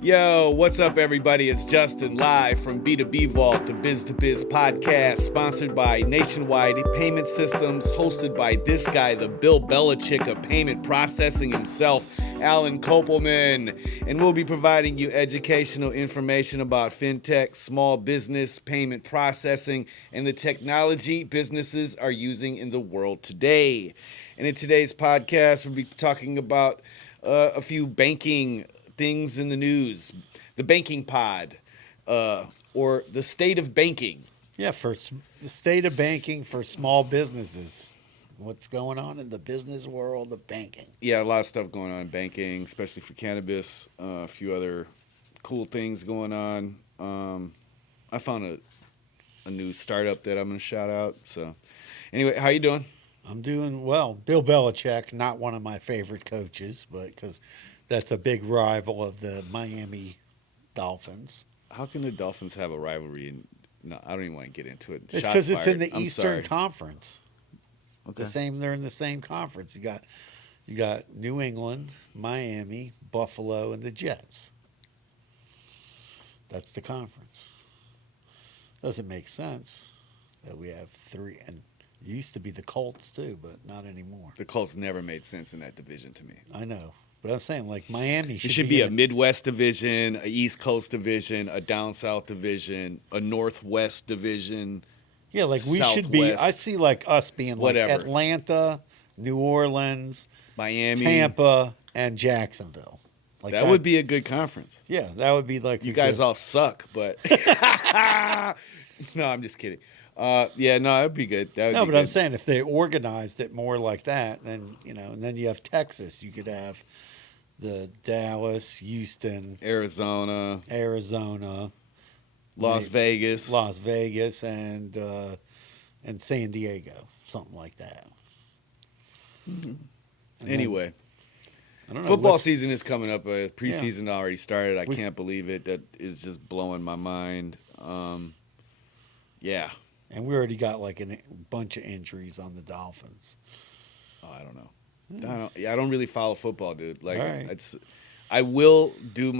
Yo, what's up, everybody? It's Justin live from B2B Vault, the Biz to Biz podcast, sponsored by Nationwide Payment Systems, hosted by this guy, the Bill Belichick of payment processing himself, Alan Kopelman. And we'll be providing you educational information about fintech, small business, payment processing, and the technology businesses are using in the world today. And in today's podcast, we'll be talking about a few banking things in the news, the banking pod, or the state of banking. Yeah, the state of banking for small businesses. What's going on in the business world of banking? Yeah, a lot of stuff going on in banking, especially for cannabis. A few other cool things going on. I found a new startup that I'm going to shout out. So, anyway, how you doing? I'm doing well. Bill Belichick, not one of my favorite coaches, but because that's a big rival of the Miami Dolphins. How can the Dolphins have a rivalry? No, I don't even want to get into it. It's because it's in the I'm Eastern sorry. Conference. Okay. They're in the same conference. You got New England, Miami, Buffalo, and the Jets. That's the conference. Doesn't make sense that we have three, and it used to be the Colts too, but not anymore. The Colts never made sense in that division to me. I know. But I'm saying, like, Miami It should be a Midwest division, a East Coast division, a Down South division, a Northwest division. Yeah, like we should be. Southwest. I see like us being like Whatever. Atlanta, New Orleans, Miami. Tampa, and Jacksonville. Like that would be a good conference. Yeah, that would be like You guys all suck, but no, I'm just kidding. Yeah, no, that'd be good. That would No, be but good. I'm saying if they organized it more like that, then and then you have Texas. You could have the Dallas, Houston, Arizona, Las Vegas. and San Diego, something like that. Mm-hmm. And Anyway, I don't know, football season is coming up. Preseason already started. I can't believe it. That is just blowing my mind. Yeah. and we already got like a bunch of injuries on the Dolphins. Oh, I don't know. I don't really follow football, dude. Like, All right. I will do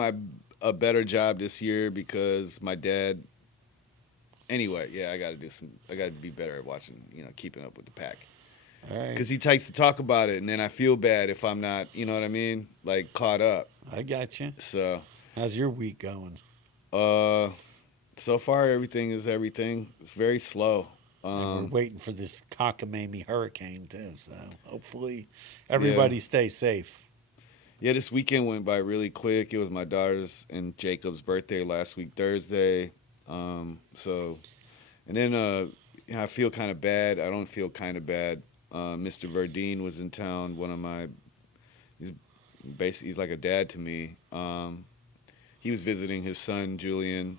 a better job this year because my dad. Anyway, yeah, I got to be better at watching, keeping up with the pack. All right. Because he likes to talk about it, and then I feel bad if I'm not, you know what I mean, like caught up. I got you. So, How's your week going? so far everything is everything. It's very slow. And we're waiting for this cockamamie hurricane too. So hopefully everybody stays safe. Yeah, this weekend went by really quick. It was my daughter's and Jacob's birthday last week, Thursday. And then I feel kind of bad. I don't feel kind of bad. Mr. Verdine was in town. He's like a dad to me. He was visiting his son, Julian,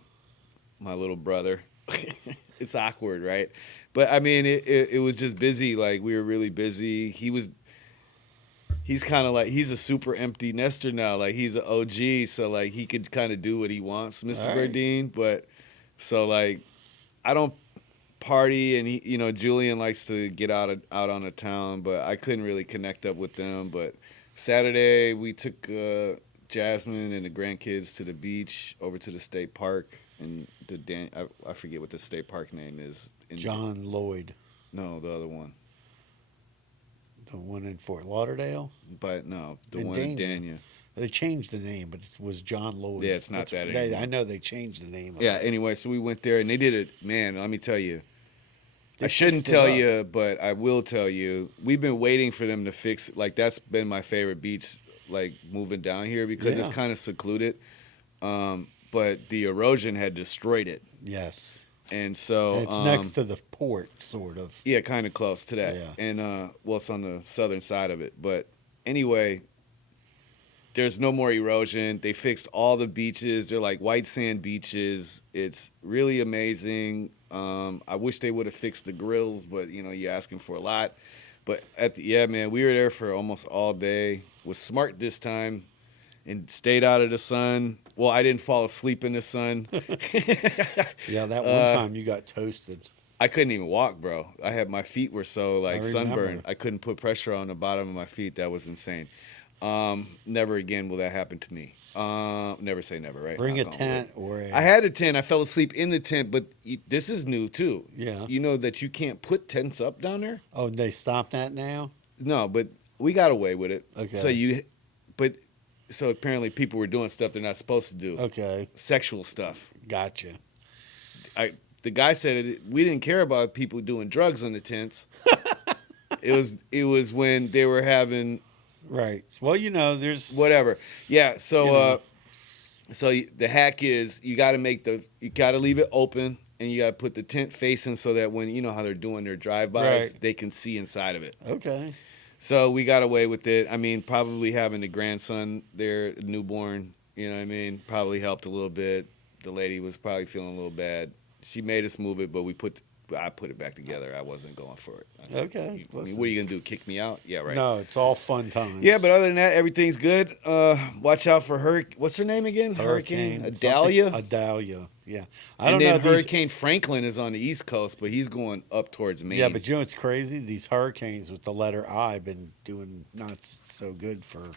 my little brother. It's awkward, right? But I mean, it was just busy. Like, we were really busy. He's kind of like, he's a super empty nester now. Like, he's an OG, so like he could kind of do what he wants, Mr. All right. Verdine. But so like, I don't party, and he, Julian likes to get out on the town, but I couldn't really connect up with them. But Saturday we took Jasmine and the grandkids to the beach, over to the state park, and I forget what the state park name is. John Lloyd, No, the other one. the one in Fort Lauderdale. But no, the In one in Dania. Dania. They changed the name, but it was John Lloyd. Yeah, it's not that anymore. I know they changed the name. Yeah, anyway, so we went there, and they did it. Man, let me tell you. They I shouldn't fixed it tell up. you, but I will tell you. We've been waiting for them to fix. Like, that's been my favorite beach, like, moving down here, because it's Yeah. kind of secluded. But the erosion had destroyed it, Yes, and so and it's next to the port, sort of. yeah, kind of close to that. Yeah. And well, it's on the southern side of it. But anyway, there's no more erosion. They fixed all the beaches. They're like white sand beaches. It's really amazing. I wish they would have fixed the grills, but you're asking for a lot. But man, we were there for almost all day. Was smart this time and stayed out of the sun. Well, I didn't fall asleep in the sun. Yeah, that one time you got toasted. I couldn't even walk, bro. My feet were so I sunburned. remember. I couldn't put pressure on the bottom of my feet. That was insane. Never again will that happen to me. Never say never, right? Bring a Knock on tent wood. or a. I had a tent. I fell asleep in the tent, but this is new too. Yeah. You know that you can't put tents up down there? Oh, they stopped that now? No, but we got away with it. Okay. So apparently people were doing stuff they're not supposed to do. Okay. Sexual stuff. Gotcha. The guy said we didn't care about people doing drugs on the tents. It was when they were having Right. Well, there's. whatever. Yeah. So You know. the hack is you got to leave it open and you got to put the tent facing so that when you know how they're doing their drive-bys, Right. they can see inside of it. Okay. So we got away with it. I mean, probably having the grandson there, newborn, you know what I mean, probably helped a little bit. The lady was probably feeling a little bad. She made us move it, but I put it back together. I wasn't going for it. Okay. I mean, Listen. what are you going to do, kick me out? Yeah, right. No, it's all fun times. Yeah, but other than that, everything's good. Watch out for what's her name again? Hurricane Adalia? Adalia. Yeah. And then Hurricane Franklin is on the East Coast, but he's going up towards Maine. Yeah, but you know what's crazy? These hurricanes with the letter I have been doing not so good for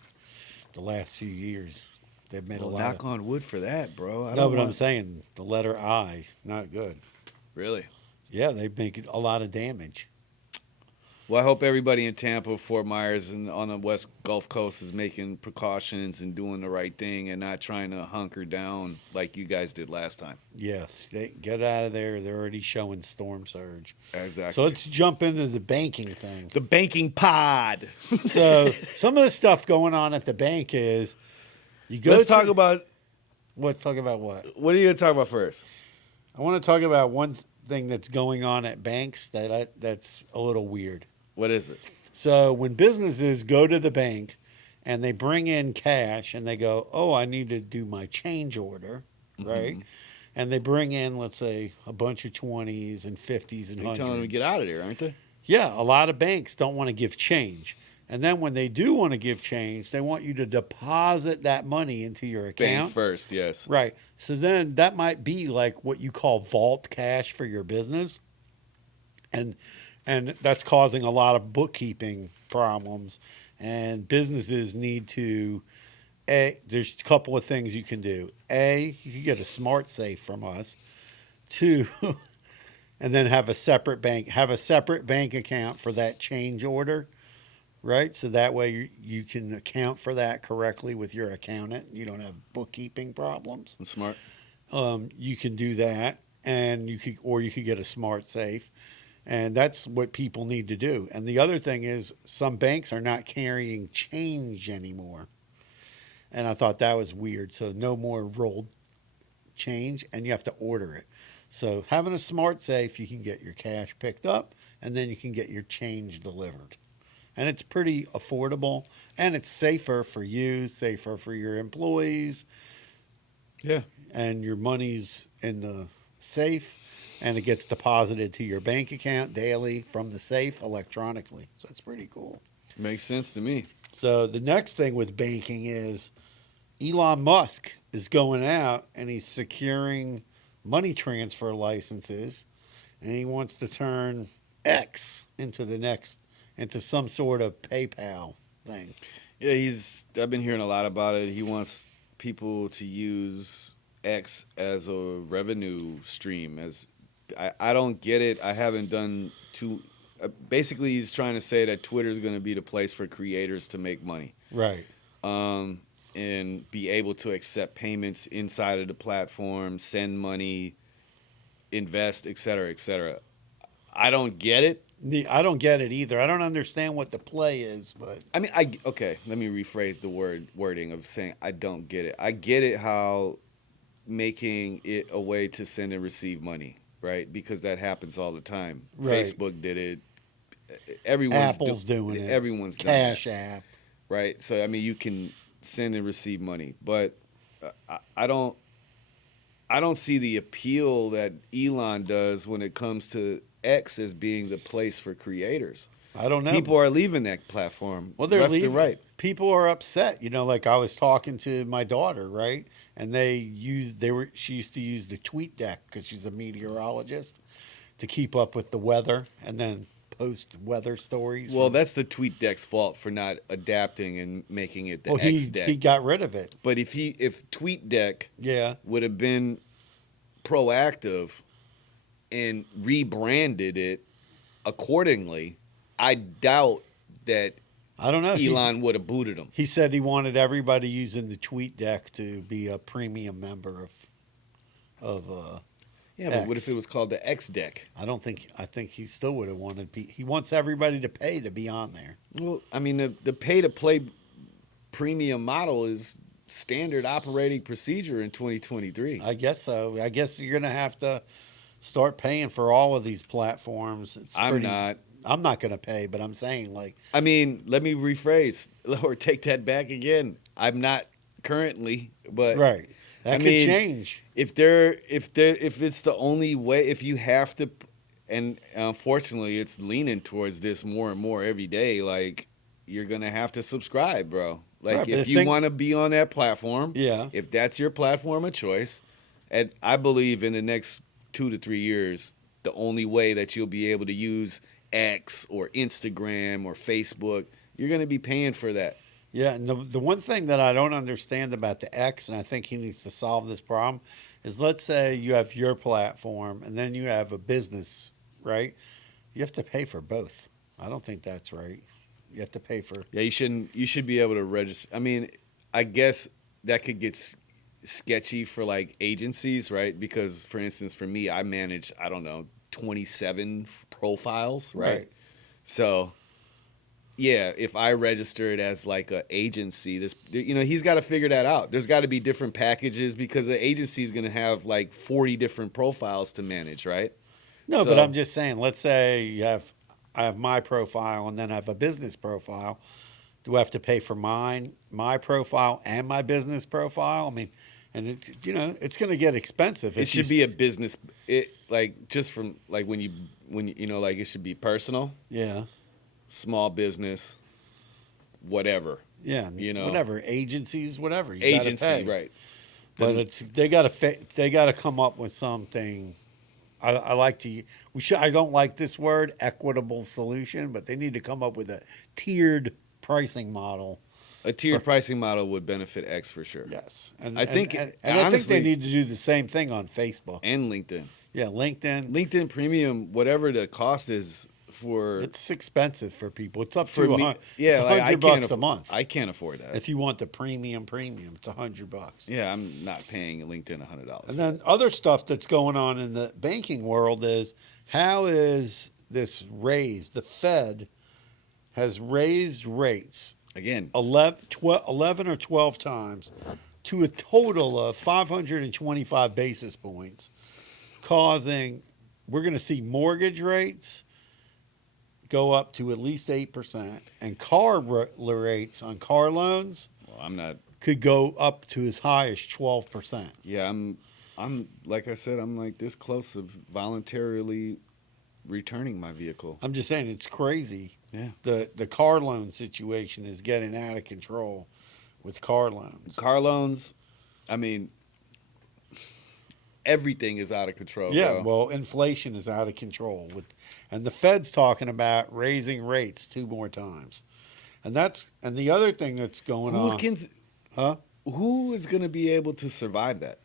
the last few years. They've made a lot. Knock on wood for that, bro. No, but I'm saying the letter I, not good. Really? Yeah, they make a lot of damage. Well, I hope everybody in Tampa, Fort Myers, and on the West Gulf Coast is making precautions and doing the right thing and not trying to hunker down like you guys did last time. Yes, get out of there. They're already showing storm surge. Exactly. So let's jump into the banking thing. The banking pod. So some of the stuff going on at the bank is you go. Let's talk about. Let's talk about what? What are you going to talk about first? I want to talk about one thing that's going on at banks that's a little weird. What is it? So when businesses go to the bank and they bring in cash and they go, oh, I need to do my change order, right? And they bring in, let's say, a bunch of 20s and 50s and 100s. They're telling them to get out of there, aren't they? Yeah, a lot of banks don't want to give change. And then when they do want to give change, they want you to deposit that money into your account. Bank first, yes. Right. So then that might be like what you call vault cash for your business. And that's causing a lot of bookkeeping problems. And businesses need to, there's a couple of things you can do. You can get a smart safe from us. 2, and then have a separate bank account for that change order. Right, so that way you can account for that correctly with your accountant. You don't have bookkeeping problems. That's smart. You can do that, and you could get a smart safe, and that's what people need to do. And the other thing is, some banks are not carrying change anymore, and I thought that was weird. So no more rolled change, and you have to order it. So having a smart safe, you can get your cash picked up, and then you can get your change delivered. And it's pretty affordable, and it's safer for you, safer for your employees. Yeah. And your money's in the safe, and it gets deposited to your bank account daily from the safe electronically. So it's pretty cool. Makes sense to me. So the next thing with banking is Elon Musk is going out, and he's securing money transfer licenses, and he wants to turn X into some sort of PayPal thing. Yeah, I've been hearing a lot about it. He wants people to use X as a revenue stream. I don't get it. I haven't done basically he's trying to say that Twitter is going to be the place for creators to make money. Right. And be able to accept payments inside of the platform, send money, invest, et cetera, et cetera. I don't get it. I don't get it either. I don't understand what the play is, but I mean, okay. Let me rephrase the wording of saying I don't get it. I get it how making it a way to send and receive money, right? Because that happens all the time. Right. Facebook did it. Apple's doing it. Everyone's done Cash it, app. right? So I mean, you can send and receive money, but I don't see the appeal that Elon does when it comes to X as being the place for creators. I don't know. People are leaving that platform. Well, they're left leaving. and right. People are upset. Like I was talking to my daughter, right? And she used to use the TweetDeck because she's a meteorologist to keep up with the weather. And then post weather stories. Well, that's the TweetDeck's fault for not adapting and making it the well, X deck. he got rid of it. But if TweetDeck Yeah. would have been proactive and rebranded it accordingly, I doubt that I don't know. Elon would have booted him. He said he wanted everybody using the TweetDeck to be a premium member of Yeah, but what if it was called the X deck? I think he still would have wanted. He wants everybody to pay to be on there. Well, I mean, the pay to play premium model is standard operating procedure in 2023. I guess so. I guess you're gonna have to start paying for all of these platforms. I'm not gonna pay, but I'm saying like. I mean, let me rephrase or take that back again. I'm not currently, but Right. That could change. If it's the only way, if you have to, and unfortunately, it's leaning towards this more and more every day. Like you're gonna have to subscribe, bro. Like Right, if you want to be on that platform, Yeah. if that's your platform of choice, and I believe in the next 2 to 3 years, the only way that you'll be able to use X or Instagram or Facebook, you're gonna be paying for that. Yeah, and the one thing that I don't understand about the X, and I think he needs to solve this problem, is let's say you have your platform and then you have a business, right? You have to pay for both. I don't think that's right. You have to pay for. Yeah, you shouldn't. You should be able to register. I mean, I guess that could get sketchy for like agencies, right? Because, for instance, for me, I manage 27 profiles, right? So. Yeah, if I register it as like an agency, he's got to figure that out. There's got to be different packages because the agency is going to have like 40 different profiles to manage, right? No, but I'm just saying, let's say I have my profile and then I have a business profile. Do I have to pay for my profile and my business profile? I mean, and it's going to get expensive. It should be a business, just from like when you like it should be personal. Yeah. Small business, whatever. Yeah, whatever agencies, whatever you agency, gotta pay. right? But they got to come up with something. I don't like this word equitable solution, but they need to come up with a tiered pricing model. A tiered pricing model would benefit X for sure. Yes, I think they need to do the same thing on Facebook and LinkedIn. Yeah, LinkedIn Premium, whatever the cost is. It's expensive for people. It's up for to me. Yeah, like $100 a month. I can't afford that. If you want the premium, it's $100. Yeah, I'm not paying LinkedIn $100. And then other stuff that's going on in the banking world is how is this raised? The Fed has raised rates again 11 or 12 times to a total of 525 basis points, causing we're going to see mortgage rates go up to at least 8%, and car rates on car loans could go up to as high as 12%. Yeah, I'm like I said, I'm like this close of voluntarily returning my vehicle. I'm just saying it's crazy. Yeah. The car loan situation is getting out of control with car loans. Car loans, I mean, everything is out of control. Yeah, bro. well, inflation is out of control and the Fed's talking about raising rates 2 more times. And the other thing that's going on. Who is going to be able to survive that?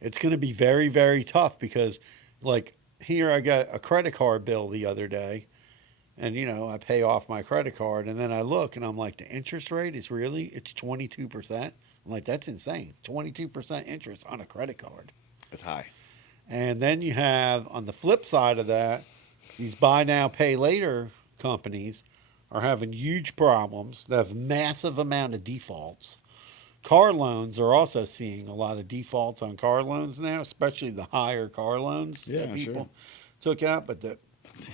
It's going to be very, very tough because, like, here I got a credit card bill the other day, and, I pay off my credit card, and then I look, and I'm like, the interest rate it's 22%. I'm like, that's insane. 22% interest on a credit card. That's high. And then you have, on the flip side of that, these buy now, pay later companies are having huge problems. They have massive amount of defaults. Car loans are also seeing a lot of defaults on car loans now, especially the higher car loans that people took out. But the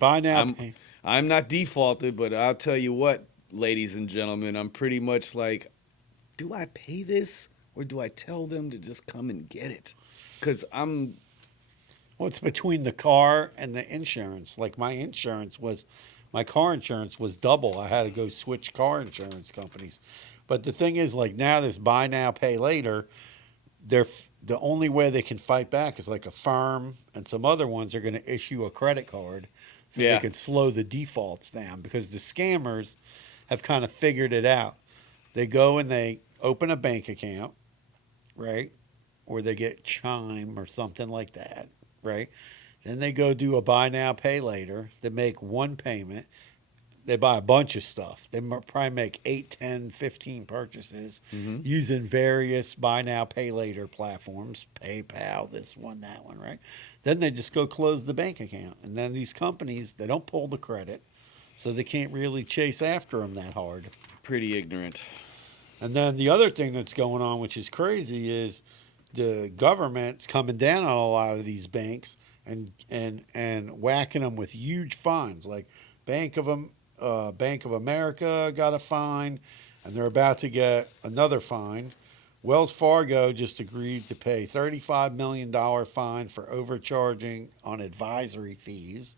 buy now, I'm not defaulted, but I'll tell you what, ladies and gentlemen, I'm pretty much like, do I pay this or do I tell them to just come and get it? Because well, it's between the car and the insurance. Like my car insurance was double. I had to go switch car insurance companies. But the thing is, like now this buy now, pay later, the only way they can fight back is like a firm and some other ones are going to issue a credit card. so Yeah. they can slow the defaults down, because the scammers have kind of figured it out. They go and they open a bank account, right? Or they get Chime or something like that, right? Then they go do a buy now, pay later. They make one payment. They buy a bunch of stuff. They probably make 8, 10, 15 purchases using various buy now, pay later platforms, PayPal, this one, that one, right? Then they just go close the bank account. And then these companies, they don't pull the credit, so they can't really chase after them that hard. Pretty ignorant. And then the other thing that's going on, which is crazy, is the government's coming down on a lot of these banks and whacking them with huge fines. Like Bank of America got a fine, and they're about to get another fine. Wells Fargo just agreed to pay $35 million fine for overcharging on advisory fees.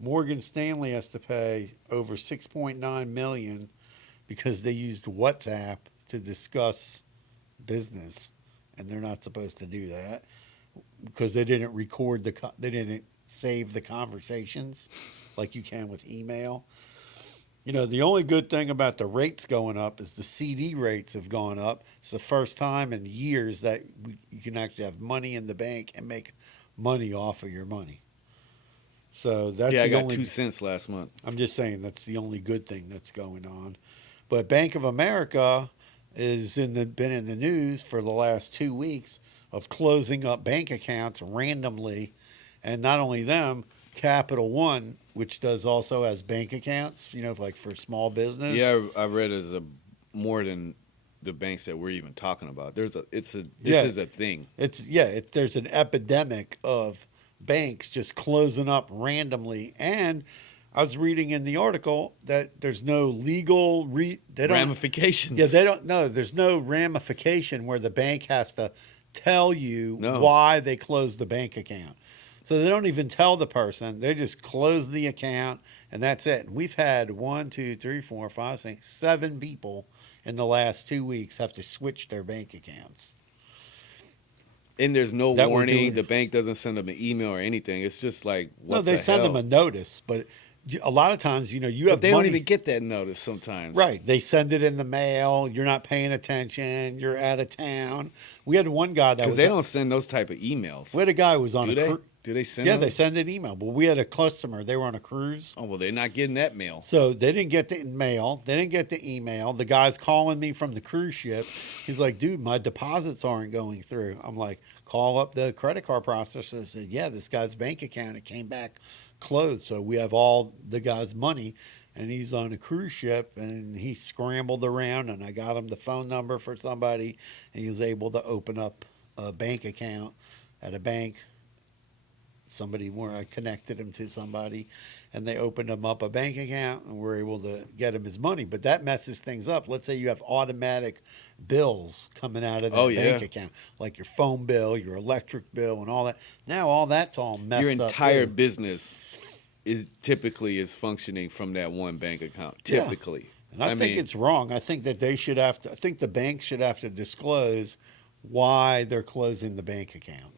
Morgan Stanley has to pay over $6.9 million because they used WhatsApp to discuss business, and they're not supposed to do that because they didn't record they didn't save the conversations like you can with email. You know, the only good thing about the rates going up is the CD rates have gone up. It's the first time in years that you can actually have money in the bank and make money off of your money. So that's I the got only 2 cents last month. I'm just saying that's the only good thing that's going on. But Bank of America been in the news for the last 2 weeks of closing up bank accounts randomly, and not only them, Capital One, which also has bank accounts, like for small business. Yeah, I read as more than the banks that we're even talking about. This Yeah. is a thing. There's an epidemic of banks just closing up randomly, and I was reading in the article that there's no legal Ramifications. Yeah, they don't know. There's no ramification where the bank has to tell you No. why they closed the bank account. So they don't even tell the person. They just close the account, and that's it. And we've had 7 people in the last 2 weeks have to switch their bank accounts. And there's no That we're warning. doing. The bank doesn't send them an email or anything. It's just like, what No, they the send hell? them a notice, but a lot of times, you But have they money. don't even get that notice sometimes. Right. They send it in the mail. You're not paying attention. You're out of town. We had one guy that Because was. they don't send those type of emails. We had a guy who was on Do a they? cruise. Do they send Yeah, them? they send an email. But we had a customer. They were on a cruise. Oh, well, they're not getting that mail. So they didn't get the mail. They didn't get the email. The guy's calling me from the cruise ship. He's like, dude, my deposits aren't going through. I'm like, call up the credit card processor. I said, yeah, this guy's bank account, it came back closed. So we have all the guy's money. And he's on a cruise ship, and he scrambled around, and I got him the phone number for somebody, and he was able to open up a bank account at a bank. I connected him to somebody, and they opened him up a bank account, and we're able to get him his money. But that messes things up. Let's say you have automatic bills coming out of that bank account, like your phone bill, your electric bill, and all that. Now all that's all messed Your up. entire too. business is functioning from that one bank account. Typically. And I think it's wrong. I think that I think the bank should have to disclose why they're closing the bank account.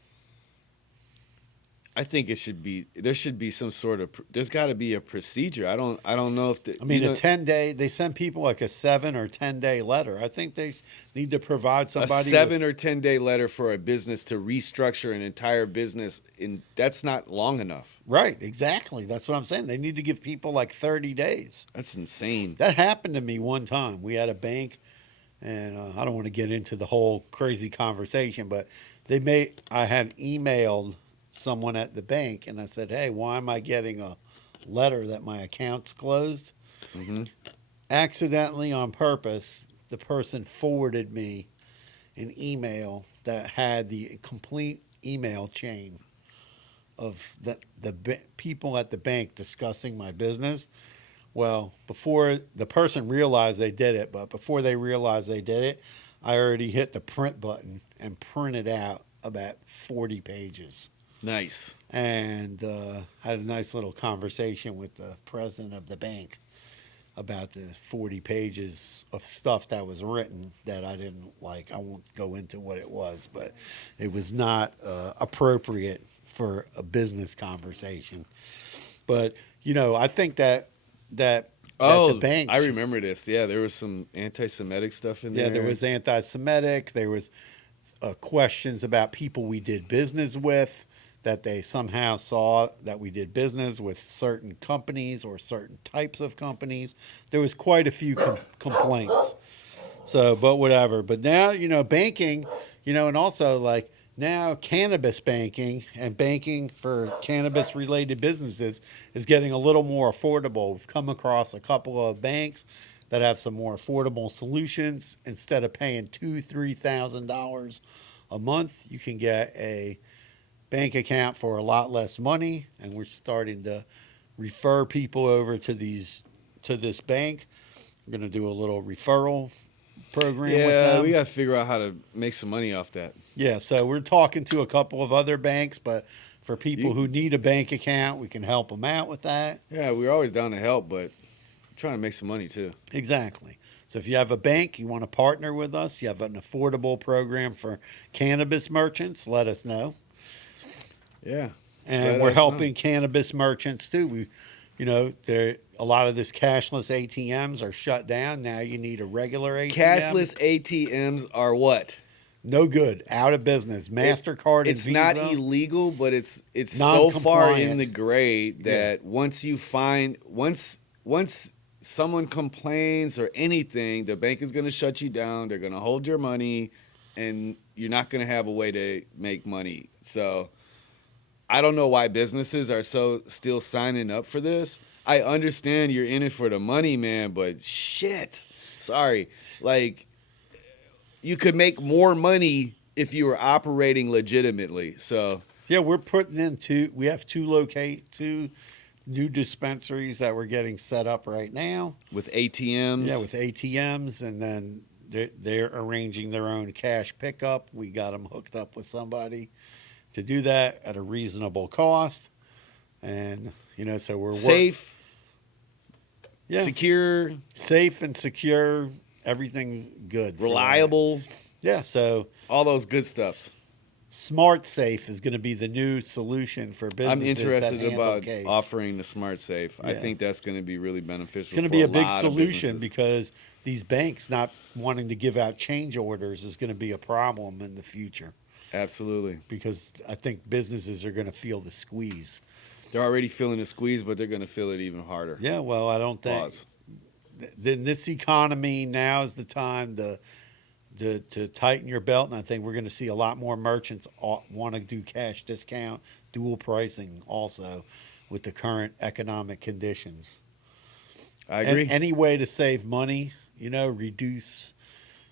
I think there should be some sort of, there's got to be a procedure. I don't know if I mean, a 10-day, they send people like a 7 or 10-day letter. I think they need to provide somebody a 7 or 10 day letter for a business to restructure an entire business. That's not long enough. Right, exactly. That's what I'm saying. They need to give people like 30 days. That's insane. That happened to me one time. We had a bank, and I don't want to get into the whole crazy conversation, but I had emailed someone at the bank, and I said, hey, why am I getting a letter that my account's closed? Mm-hmm. Accidentally, on purpose, the person forwarded me an email that had the complete email chain of the people at the bank discussing my business. Well, before the person realized they did it, but before they realized they did it, I already hit the print button and printed out about 40 pages. Nice. And had a nice little conversation with the president of the bank about the 40 pages of stuff that was written that I didn't like. I won't go into what it was, but it was not appropriate for a business conversation. But I think that the banks. I remember this. Yeah, there was some anti-Semitic stuff in there. Yeah, there was anti-Semitic. There was questions about people we did business with, that they somehow saw that we did business with certain companies or certain types of companies. There was quite a few complaints. So, but whatever. But now, banking, and also like now cannabis banking and banking for cannabis related businesses is getting a little more affordable. We've come across a couple of banks that have some more affordable solutions. Instead of paying $2,000-$3,000 a month, you can get a bank account for a lot less money, and we're starting to refer people over to this bank. We're going to do a little referral program with them. Yeah, we got to figure out how to make some money off that. Yeah, so we're talking to a couple of other banks, but for people who need a bank account, we can help them out with that. Yeah, we're always down to help, but I'm trying to make some money too. Exactly. So if you have a bank, you want to partner with us, you have an affordable program for cannabis merchants, let us know. Yeah. And we're helping cannabis merchants too. A lot of this cashless ATMs are shut down. Now you need a regular ATM. Cashless ATMs are what? No good. Out of business. MasterCard and It's Visa. not illegal, but it's so far in the gray that once someone complains or anything, the bank is going to shut you down. They're going to hold your money, and you're not going to have a way to make money. So I don't know why businesses are still signing up for this. I understand you're in it for the money, man, but shit. Sorry. Like, you could make more money if you were operating legitimately. So yeah, we're putting in we have two new dispensaries that we're getting set up right now. With ATMs? Yeah, with ATMs, and then they're arranging their own cash pickup. We got them hooked up with somebody to do that at a reasonable cost. And, so we're safe, secure. Safe and secure. Everything's good. Reliable. Yeah, so all those good stuffs. Smart Safe is going to be the new solution for businesses. I'm interested about offering the Smart Safe. Yeah. I think that's going to be really beneficial. It's going to be a big solution because these banks not wanting to give out change orders is going to be a problem in the future. Absolutely. Because I think businesses are going to feel the squeeze. They're already feeling the squeeze, but they're going to feel it even harder. Yeah, well, I don't think. In this economy, now is the time to tighten your belt, and I think we're going to see a lot more merchants want to do cash discount, dual pricing also with the current economic conditions. I agree. And any way to save money, reduce,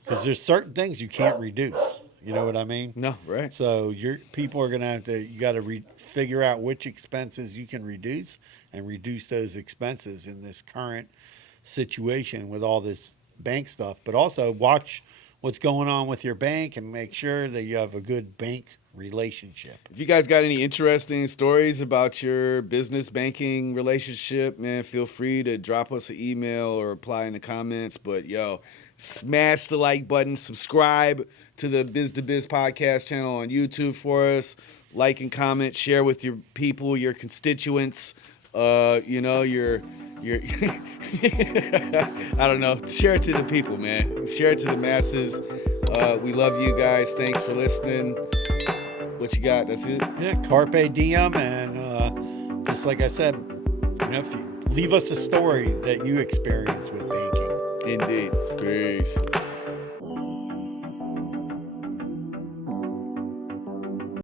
because there's certain things you can't reduce. You know what I mean? No, right. So people are going to have to, you got to figure out which expenses you can reduce and reduce those expenses in this current situation with all this bank stuff. But also watch what's going on with your bank and make sure that you have a good bank relationship. If you guys got any interesting stories about your business banking relationship, man, feel free to drop us an email or reply in the comments. But, smash the like button, subscribe to the Biz to Biz podcast channel on YouTube for us. Like and comment, share with your people, your constituents, your I don't know. Share it to the people, man. Share it to the masses. We love you guys. Thanks for listening. What you got? That's it? Yeah, carpe diem. And just like I said, if you leave us a story that you experienced with banking. Indeed. Peace.